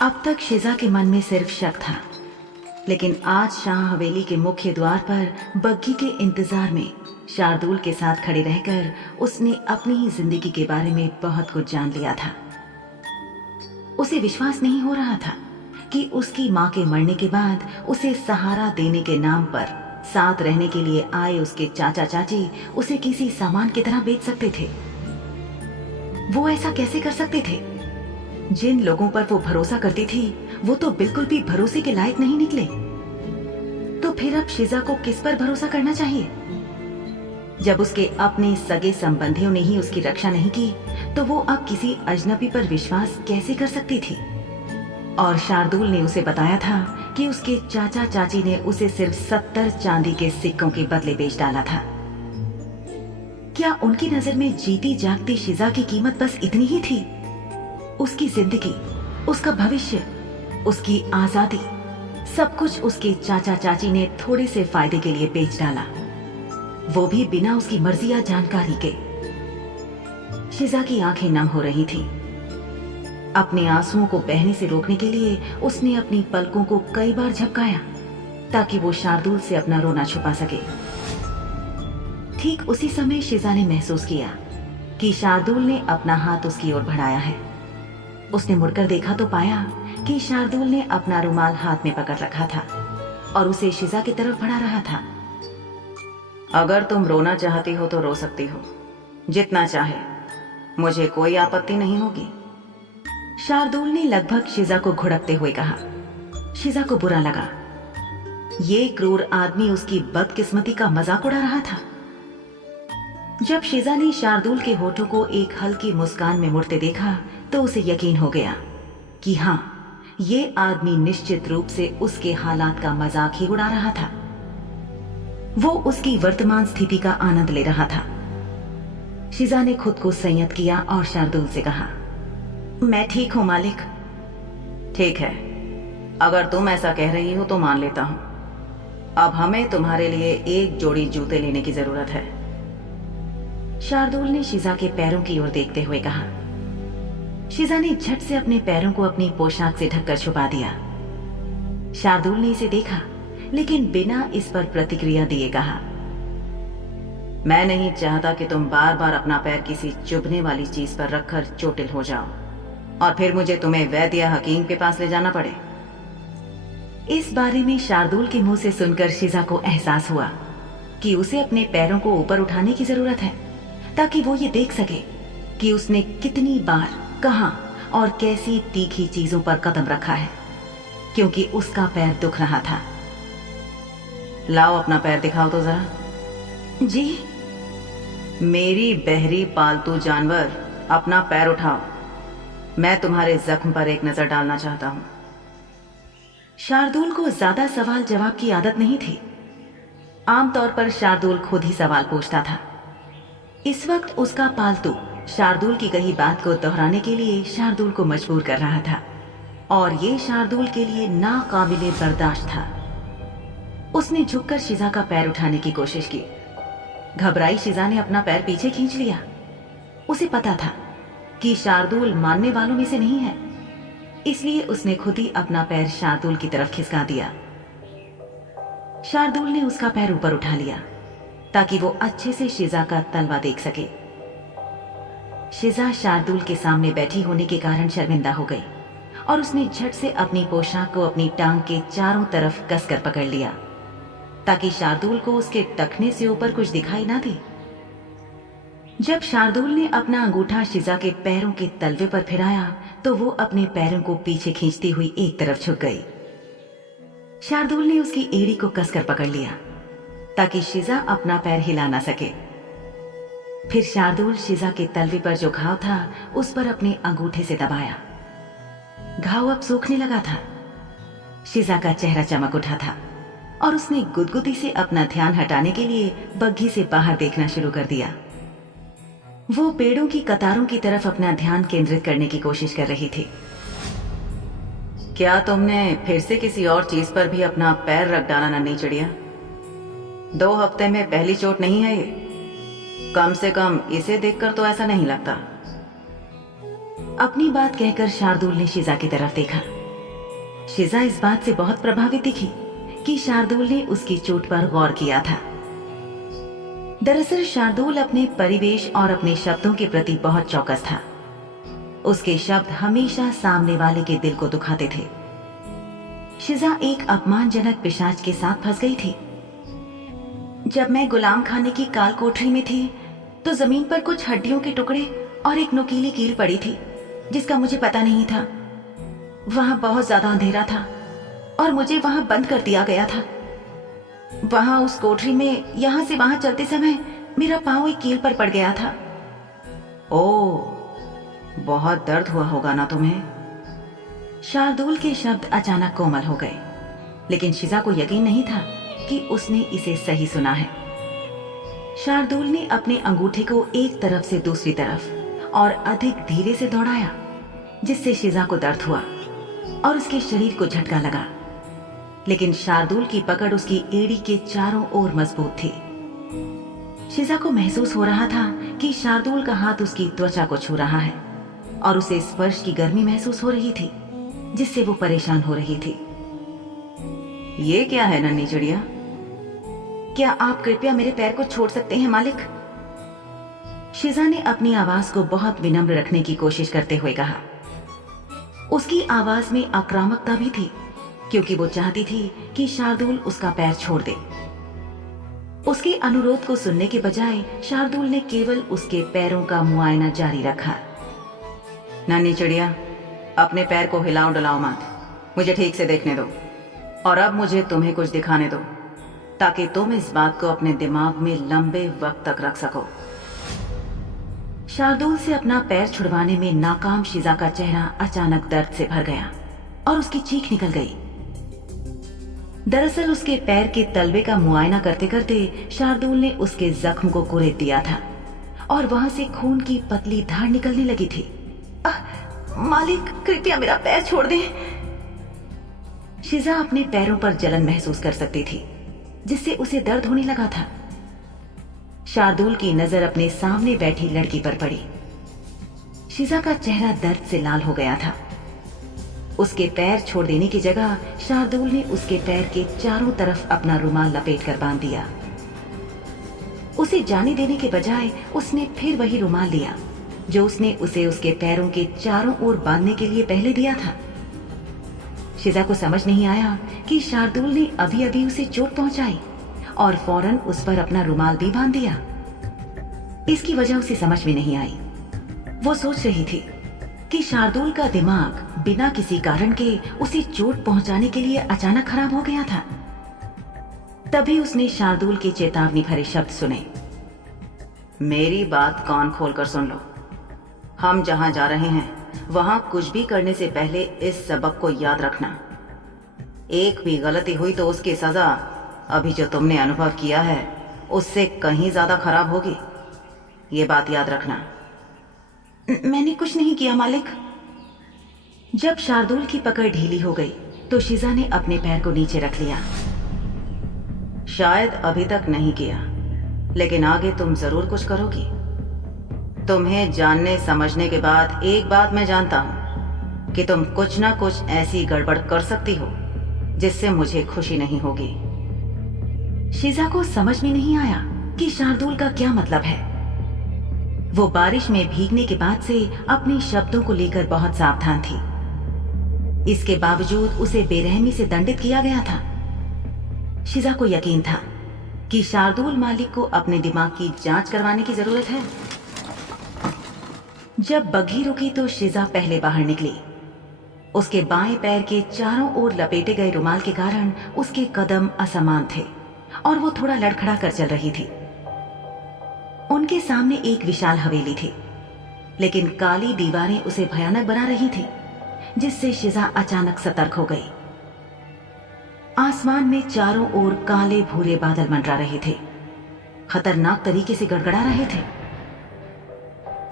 अब तक शिजा के मन में सिर्फ शक था, लेकिन आज शाह हवेली के मुख्य द्वार पर बग्घी के इंतजार में शार्दुल के साथ खड़े रहकर उसने अपनी ही जिंदगी के बारे में बहुत कुछ जान लिया था। उसे विश्वास नहीं हो रहा था कि उसकी मां के मरने के बाद उसे सहारा देने के नाम पर साथ रहने के लिए आए उसके चाचा चाची उसे किसी सामान की तरह बेच सकते थे। वो ऐसा कैसे कर सकते थे? जिन लोगों पर वो भरोसा करती थी वो तो बिल्कुल भी भरोसे के लायक नहीं निकले। तो फिर अब शिजा को किस पर भरोसा करना चाहिए? जब उसके अपने सगे संबंधियों ने ही उसकी रक्षा नहीं की, तो वो अब किसी अजनबी पर विश्वास कैसे कर सकती थी? और शार्दुल ने उसे बताया था कि उसके चाचा चाची ने उसे सिर्फ 70 चांदी के सिक्कों के बदले बेच डाला था। क्या उनकी नजर में जीती जागती शिजा की कीमत बस इतनी ही थी? उसकी जिंदगी, उसका भविष्य, उसकी आजादी, सब कुछ उसके चाचा चाची ने थोड़े से फायदे के लिए बेच डाला, वो भी बिना उसकी मर्जी या जानकारी के। शिजा की आंखें नम हो रही थीं। अपने आंसुओं को बहने से रोकने के लिए उसने अपनी पलकों को कई बार झपकाया ताकि वो शार्दुल से अपना रोना छुपा सके। ठीक उसी समय शिजा ने महसूस किया कि शार्दुल ने अपना हाथ उसकी ओर बढ़ाया है। उसने मुड़कर देखा तो पाया कि शार्दुल ने अपना रुमाल हाथ में पकड़ रखा था और उसे शिजा की तरफ बढ़ा रहा था। अगर तुम रोना चाहती हो तो रो सकती हो, जितना चाहे, मुझे कोई आपत्ति नहीं होगी, शार्दुल ने लगभग शिजा को घुड़कते हुए कहा। शिजा को बुरा लगा। ये क्रूर आदमी उसकी बदकिस्मती का मजाक उड़ा रहा था। जब शिजा ने शार्दुल के होठों को एक हल्की मुस्कान में मुड़ते देखा तो उसे यकीन हो गया कि हाँ, ये आदमी निश्चित रूप से उसके हालात का मजाक ही उड़ा रहा था। वो उसकी वर्तमान स्थिति का आनंद ले रहा था। शिजा ने खुद को संयत किया और शार्दुल से कहा, मैं ठीक हूं मालिक। ठीक है, अगर तुम ऐसा कह रही हो तो मान लेता हूं। अब हमें तुम्हारे लिए एक जोड़ी जूते लेने की जरूरत है। शार्दुल ने शिजा के पैरों की ओर देखते हुए कहा। शिजा ने झट से अपने पैरों को अपनी पोशाक से ढककर छुपा दिया। शार्दुल ने इसे देखा, लेकिन बिना इस पर प्रतिक्रिया दिए कहा, मैं नहीं चाहता कि तुम बार बार अपना पैर किसी चुभने वाली चीज पर रखकर चोटिल हो जाओ और फिर मुझे तुम्हें वैद्य या हकीम के पास ले जाना पड़े। इस बारे में शार्दुल के मुंह से सुनकर शिजा को एहसास हुआ कि उसे अपने पैरों को ऊपर उठाने की जरूरत है ताकि वो ये देख सके कि उसने कितनी बार, कहां और कैसी तीखी चीजों पर कदम रखा है, क्योंकि उसका पैर दुख रहा था। लाओ अपना पैर दिखाओ तो जरा। जी। मेरी बहरी पालतू जानवर, अपना पैर उठाओ, मैं तुम्हारे जख्म पर एक नजर डालना चाहता हूं। शार्दुल को ज्यादा सवाल जवाब की आदत नहीं थी। आमतौर पर शार्दुल खुद ही सवाल पूछता था। इस वक्त उसका पालतू शार्दुल की कही बात को दोहराने के लिए शार्दुल को मजबूर कर रहा था और ये शार्दुल के लिए नाकाबिले बर्दाश्त था। उसने झुककर शिजा का पैर उठाने की कोशिश की। घबराई शिजा ने अपना पैर पीछे खींच लिया। उसे पता था कि शार्दुल मानने वालों में से नहीं है, इसलिए उसने खुद ही अपना पैर शार्दुल की तरफ खिसका दिया। शार्दुल ने उसका पैर ऊपर उठा लिया ताकि वो अच्छे से शिजा का तलवा देख सके। शिजा शार्दुल के सामने बैठी होने के कारण शर्मिंदा हो गई और उसने झट से अपनी पोशाक को अपनी टांग के चारों तरफ कसकर पकड़ लिया ताकि शार्दुल को उसके टखने से ऊपर कुछ दिखाई ना दे। जब शार्दुल ने अपना अंगूठा शिजा के पैरों के तलवे पर फिराया तो वो अपने पैरों को पीछे खींचती हुई एक तरफ झुक गई। शार्दुल ने उसकी एड़ी को कसकर पकड़ लिया ताकि शिजा अपना पैर हिला ना सके। फिर शार्दुल शिजा के तलवे पर जो घाव था उस पर अपने अंगूठे से दबाया। घाव अब सूखने लगा था। शिजा का चेहरा चमक उठा था और उसने गुदगुदी से अपना ध्यान हटाने के लिए बग्घी से बाहर देखना शुरू कर दिया। वो पेड़ों की कतारों की तरफ अपना ध्यान केंद्रित करने की कोशिश कर रही थी। क्या तुमने फिर से किसी और चीज पर भी अपना पैर रख डाला नन्ही चिड़िया? 2 हफ्ते में पहली चोट नहीं है ये। कम से कम इसे देखकर तो ऐसा नहीं लगता। अपनी बात कहकर शार्दुल ने शिजा की तरफ देखा शिजा इस बात से बहुत प्रभावित दिखी कि शार्दुल ने उसकी चोट पर गौर किया था। दरअसल शार्दुल अपने परिवेश और अपने शब्दों के प्रति बहुत चौकस था। उसके शब्द हमेशा सामने वाले के दिल को दुखाते थे। शिजा एक अपमानजनक पिशाच के साथ फंस गई थी। जब मैं गुलाम खाने की काल कोठरी में थी तो जमीन पर कुछ हड्डियों के टुकड़े और एक नुकीली कील पड़ी थी जिसका मुझे पता नहीं था। वहां बहुत ज्यादा अंधेरा था और मुझे वहां बंद कर दिया गया था। वहां उस कोठरी में यहां से वहां चलते समय मेरा पांव एक कील पर पड़ गया था। ओह, बहुत दर्द हुआ होगा ना तुम्हें। शार्दुल के शब्द अचानक कोमल हो गए, लेकिन शिजा को यकीन नहीं था कि उसने इसे सही सुना है। शार्दुल ने अपने अंगूठे को एक तरफ से दूसरी तरफ और अधिक धीरे से दौड़ाया, जिससे शिजा को दर्द हुआ और उसके शरीर को झटका लगा। लेकिन शार्दुल की पकड़ उसकी एड़ी के चारों ओर मजबूत थी। शिजा को महसूस हो रहा था कि शार्दुल का हाथ उसकी त्वचा को छू रहा है और उसे स्पर्श की गर्मी महसूस हो रही थी, जिससे वो परेशान हो रही थी। ये क्या है नन्ही चिड़िया? क्या आप कृपया मेरे पैर को छोड़ सकते हैं मालिक? शिजा ने अपनी आवाज को बहुत विनम्र रखने की कोशिश करते हुए कहा। उसकी आवाज में आक्रामकता भी थी, क्योंकि वो चाहती थी कि शार्दुल उसका पैर छोड़ दे। उसके अनुरोध को सुनने के बजाय शार्दुल ने केवल उसके पैरों का मुआयना जारी रखा। नन्ही चिड़िया, अपने पैर को हिलाओ डुलाओ मत, मुझे ठीक से देखने दो। और अब मुझे तुम्हें कुछ दिखाने दो ताकि तुम इस बात को अपने दिमाग में लंबे वक्त तक रख सको। शार्दुल से अपना पैर छुड़वाने में नाकाम शिजा का चेहरा अचानक दर्द से भर गया और उसकी चीख निकल गई। दरअसल उसके पैर के तलवे का मुआयना करते करते शार्दुल ने उसके जख्म को कुरेद दिया था और वहां से खून की पतली धार निकलने लगी थी। मालिक, कृपया मेरा पैर छोड़ दें। शिजा अपने पैरों पर जलन महसूस कर सकती थी, जिससे उसे दर्द होने लगा था। शार्दुल की नजर अपने सामने बैठी लड़की पर पड़ी। शिजा का चेहरा दर्द से लाल हो गया था। उसके पैर छोड़ देने की जगह शार्दुल ने उसके पैर के चारों तरफ अपना रुमाल लपेट कर बांध दिया। उसे जाने देने के बजाय उसने फिर वही रुमाल लिया जो उसने उसे उसके पैरों के चारों ओर बांधने के लिए पहले दिया था। शिजा को समझ नहीं आया कि शार्दुल ने अभी अभी उसे चोट पहुंचाई और फौरन उस पर अपना रुमाल भी बांध दिया। इसकी वजह उसे समझ में नहीं आई। वो सोच रही थी कि शार्दुल का दिमाग बिना किसी कारण के उसे चोट पहुंचाने के लिए अचानक खराब हो गया था। तभी उसने शार्दुल के चेतावनी भरे शब्द सुने। मेरी बात कान खोलकर सुन लो। हम जहां जा रहे हैं वहां कुछ भी करने से पहले इस सबक को याद रखना। एक भी गलती हुई तो उसकी सजा अभी जो तुमने अनुभव किया है उससे कहीं ज्यादा खराब होगी। ये बात याद रखना। मैंने कुछ नहीं किया मालिक। जब शार्दुल की पकड़ ढीली हो गई तो शिजा ने अपने पैर को नीचे रख लिया। शायद अभी तक नहीं किया, लेकिन आगे तुम जरूर कुछ करोगी। तुम्हें जानने समझने के बाद एक बात मैं जानता हूं कि तुम कुछ ना कुछ ऐसी गड़बड़ कर सकती हो जिससे मुझे खुशी नहीं होगी। शिजा को समझ में नहीं आया कि शार्दुल का क्या मतलब है। वो बारिश में भीगने के बाद से अपने शब्दों को लेकर बहुत सावधान थी। इसके बावजूद उसे बेरहमी से दंडित किया गया था। शिजा को यकीन था कि शार्दुल मालिक को अपने दिमाग की जांच करवाने की जरूरत है। जब बग्घी रुकी तो शिजा पहले बाहर निकली। उसके बाएं पैर के चारों ओर लपेटे गए रुमाल के कारण उसके कदम असमान थे और वो थोड़ा लड़खड़ा कर चल रही थी। उनके सामने एक विशाल हवेली थी, लेकिन काली दीवारें उसे भयानक बना रही थी, जिससे शिजा अचानक सतर्क हो गई। आसमान में चारों ओर काले भूरे बादल मंडरा रहे थे, खतरनाक तरीके से गड़गड़ा रहे थे।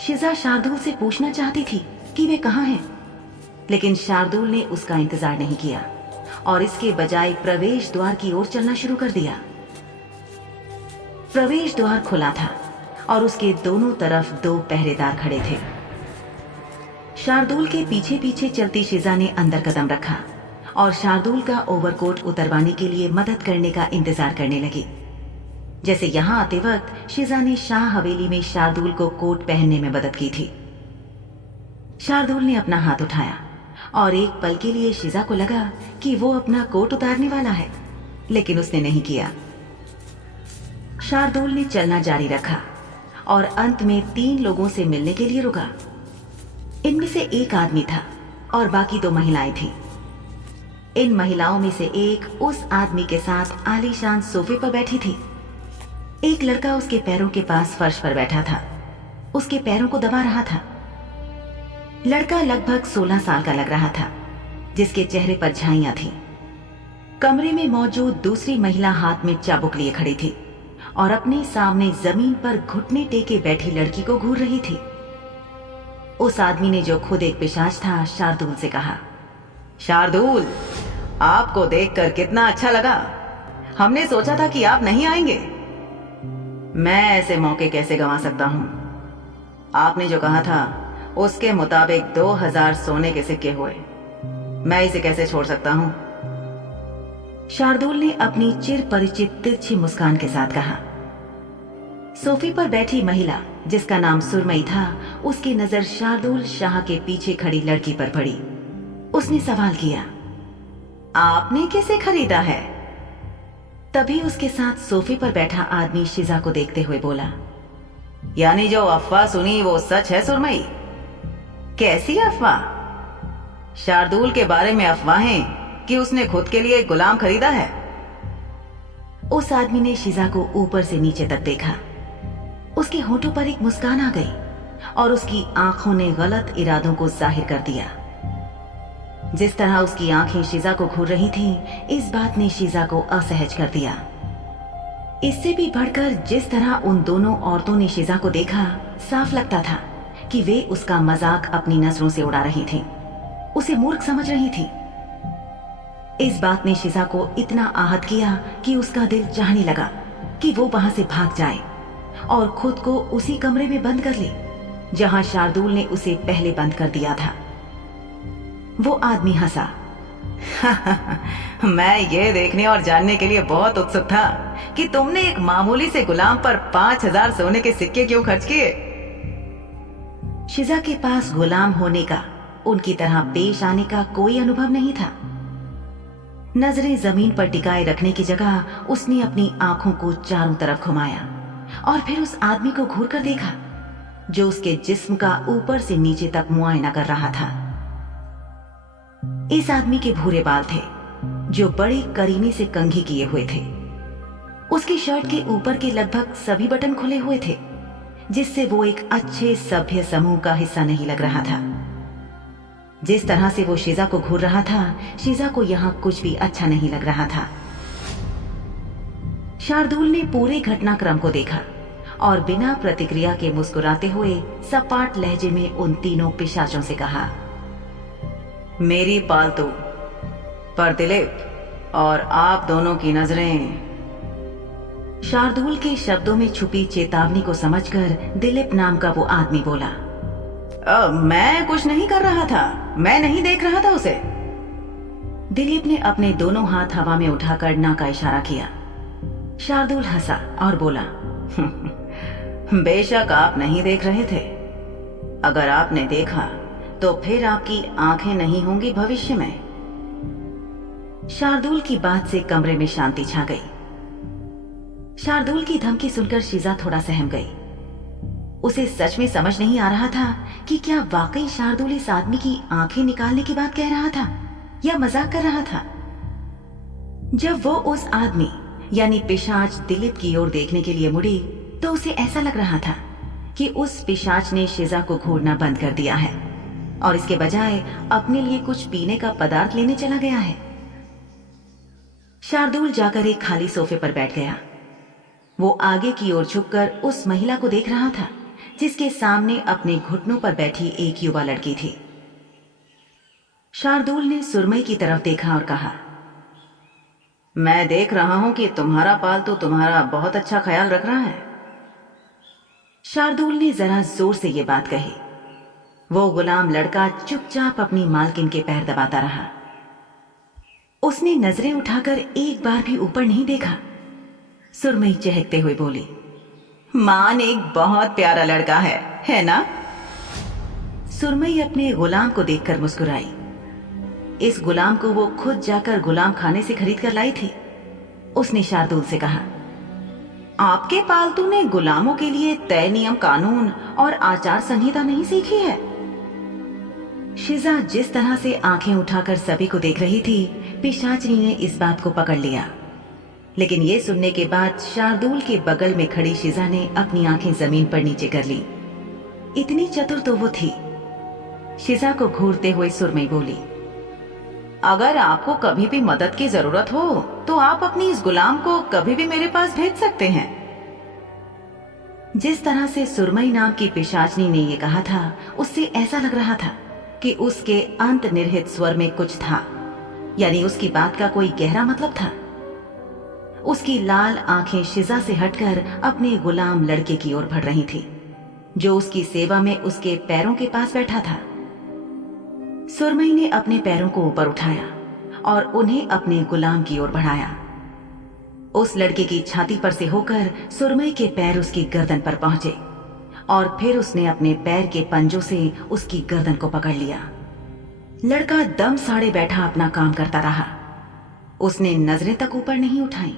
शिजा शार्दुल से पूछना चाहती थी कि वे कहाँ हैं, लेकिन शार्दुल ने उसका इंतजार नहीं किया और इसके बजाय प्रवेश द्वार की ओर चलना शुरू कर दिया। प्रवेश द्वार खुला था और उसके दोनों तरफ 2 पहरेदार खड़े थे। शार्दुल के पीछे पीछे चलती शिजा ने अंदर कदम रखा और शार्दुल का ओवरकोट उतरवाने के लिए मदद करने का इंतजार करने लगी। जैसे यहाँ आते वक्त शिजा ने शाह हवेली में शार्दुल को कोट पहनने में मदद की थी। शार्दुल ने अपना हाथ उठाया और एक पल के लिए शिजा को लगा कि वो अपना कोट उतारने वाला है, लेकिन उसने नहीं किया। शार्दुल ने चलना जारी रखा और अंत में 3 लोगों से मिलने के लिए रुका। इनमें से एक आदमी था और बाकी 2 महिलाएं थीं। इन महिलाओं में से एक उस आदमी के साथ आलीशान सोफे पर बैठी थी। एक लड़का उसके पैरों के पास फर्श पर बैठा था, उसके पैरों को दबा रहा था। लड़का लगभग 16 साल का लग रहा था, जिसके चेहरे पर झाइयां थीं। कमरे में मौजूद दूसरी महिला हाथ में चाबुक लिए खड़ी थी और अपने सामने जमीन पर घुटने टेके बैठी लड़की को घूर रही थी। उस आदमी ने, जो खुद एक पिशाच था, शार्दुल से कहा, शार्दुल, आपको देखकर कितना अच्छा लगा। हमने सोचा था कि आप नहीं आएंगे। मैं ऐसे मौके कैसे गंवा सकता हूं? आपने जो कहा था उसके मुताबिक 2000 सोने के सिक्के हुए। मैं इसे कैसे छोड़ सकता हूं? शार्दुल ने अपनी चिर परिचित तिरछी मुस्कान के साथ कहा। सोफे पर बैठी महिला, जिसका नाम सुरमई था, उसकी नजर शार्दुल शाह के पीछे खड़ी लड़की पर पड़ी। उसने सवाल किया, आपने किसे खरीदा है? तभी उसके साथ सोफे पर बैठा आदमी शिजा को देखते हुए बोला, यानी जो अफवाह सुनी वो सच है सुरमई? कैसी अफवाह? शार्दुल के बारे में अफवाहें कि उसने खुद के लिए एक गुलाम खरीदा है। उस आदमी ने शिजा को ऊपर से नीचे तक देखा। उसके होठों पर एक मुस्कान आ गई और उसकी आंखों ने गलत इरादों को जाहिर कर दिया। जिस तरह उसकी आंखें शिजा को घूर रही थीं, इस बात ने शिजा को असहज कर दिया। इससे भी बढ़कर जिस तरह उन दोनों औरतों ने शिजा को देखा, साफ लगता था कि वे उसका मजाक अपनी नजरों से उड़ा रही थीं, उसे मूर्ख समझ रही थीं। इस बात ने शिजा को इतना आहत किया कि उसका दिल चाहने लगा कि वो वहां से भाग जाए और खुद को उसी कमरे में बंद कर ले जहां शार्दुल ने उसे पहले बंद कर दिया था। वो आदमी हंसा। मैं ये देखने और जानने के लिए बहुत उत्सुक था कि तुमने एक मामूली से गुलाम पर 5000 सोने के सिक्के क्यों खर्च किए। शिजा के पास गुलाम होने का, उनकी तरह पेश आने का कोई अनुभव नहीं था। नजरें जमीन पर टिकाए रखने की जगह उसने अपनी आंखों को चारों तरफ घुमाया और फिर उस आदमी को घूर कर देखा, जो उसके जिस्म का ऊपर से नीचे तक मुआयना कर रहा था। इस आदमी के भूरे बाल थे, जो बड़े करीने से कंघी किए हुए थे। उसकी शर्ट के ऊपर के लगभग सभी बटन खुले हुए थे, जिससे वो एक अच्छे सभ्य समूह का हिस्सा नहीं लग रहा था। जिस तरह से वो शिजा को घूर रहा था, शिजा को यहां कुछ भी अच्छा नहीं लग रहा था। शार्दुल ने पूरे घटनाक्रम को देखा और बिना प्रतिक्रिया के मुस्कुराते हुए सपाट लहजे में उन तीनों पिशाचों से कहा, मेरी पालतू, पर दिलीप और आप दोनों की नजरें। शार्दुल के शब्दों में छुपी चेतावनी को समझकर दिलीप नाम का वो आदमी बोला, मैं कुछ नहीं कर रहा था, मैं नहीं देख रहा था उसे। दिलीप ने अपने दोनों हाथ हवा में उठाकर ना का इशारा किया। शार्दुल हंसा और बोला, बेशक आप नहीं देख रहे थे। अगर आपने देखा तो फिर आपकी आंखें नहीं होंगी भविष्य में। शार्दुल की बात से कमरे में शांति छा गई। शार्दुल की धमकी सुनकर शिजा थोड़ा सहम गई। उसे सच में समझ नहीं आ रहा था कि क्या वाकई शार्दुल इस आदमी की आंखें निकालने की बात कह रहा था या मजाक कर रहा था। जब वो उस आदमी यानी पिशाच दिलीप की ओर देखने के लिए मुड़ी, तो उसे ऐसा लग रहा था कि उस पिशाच ने शिजा को घूरना बंद कर दिया है और इसके बजाय अपने लिए कुछ पीने का पदार्थ लेने चला गया है। शार्दुल जाकर एक खाली सोफे पर बैठ गया। वो आगे की ओर झुककर उस महिला को देख रहा था, जिसके सामने अपने घुटनों पर बैठी एक युवा लड़की थी। शार्दुल ने सुरमई की तरफ देखा और कहा, मैं देख रहा हूं कि तुम्हारा पालतू तुम्हारा बहुत अच्छा ख्याल रख रहा है। शार्दुल ने जरा जोर से ये बात कही। वो गुलाम लड़का चुपचाप अपनी मालकिन के पैर दबाता रहा। उसने नजरें उठाकर एक बार भी ऊपर नहीं देखा। सुरमई चहकते हुए बोली, मान एक बहुत प्यारा लड़का है ना? सुरमई अपने गुलाम को देखकर मुस्कुराई। इस गुलाम को वो खुद जाकर गुलाम खाने से खरीद कर लाई थी। उसने शार्दुल से कहा, आपके पालतू ने गुलामों के लिए तय नियम कानून और आचार संहिता नहीं सीखी है? शिजा जिस तरह से आंखें उठाकर सभी को देख रही थी, पिशाचनी ने इस बात को पकड़ लिया। लेकिन ये सुनने के बाद शार्दुल के बगल में खड़ी शिजा ने अपनी आंखें जमीन पर नीचे कर ली। इतनी चतुर तो वो थी। शिजा को घूरते हुए सुरमई बोली, अगर आपको कभी भी मदद की जरूरत हो तो आप अपनी इस गुलाम को कभी भी मेरे पास भेज सकते हैं। जिस तरह से सुरमई नाम की पिशाचनी ने यह कहा था, उससे ऐसा लग रहा था कि उसके अंतर्निहित स्वर में कुछ था, यानी उसकी बात का कोई गहरा मतलब था। उसकी लाल आंखें शिजा से हटकर अपने गुलाम लड़के की ओर बढ़ रही थी, जो उसकी सेवा में उसके पैरों के पास बैठा था। सुरमई ने अपने पैरों को ऊपर उठाया और उन्हें अपने गुलाम की ओर बढ़ाया। उस लड़के की छाती पर से होकर सुरमई के पैर उसकी गर्दन पर पहुंचे और फिर उसने अपने पैर के पंजों से उसकी गर्दन को पकड़ लिया। लड़का दम साड़े बैठा अपना काम करता रहा। उसने नजरें तक ऊपर नहीं उठाई।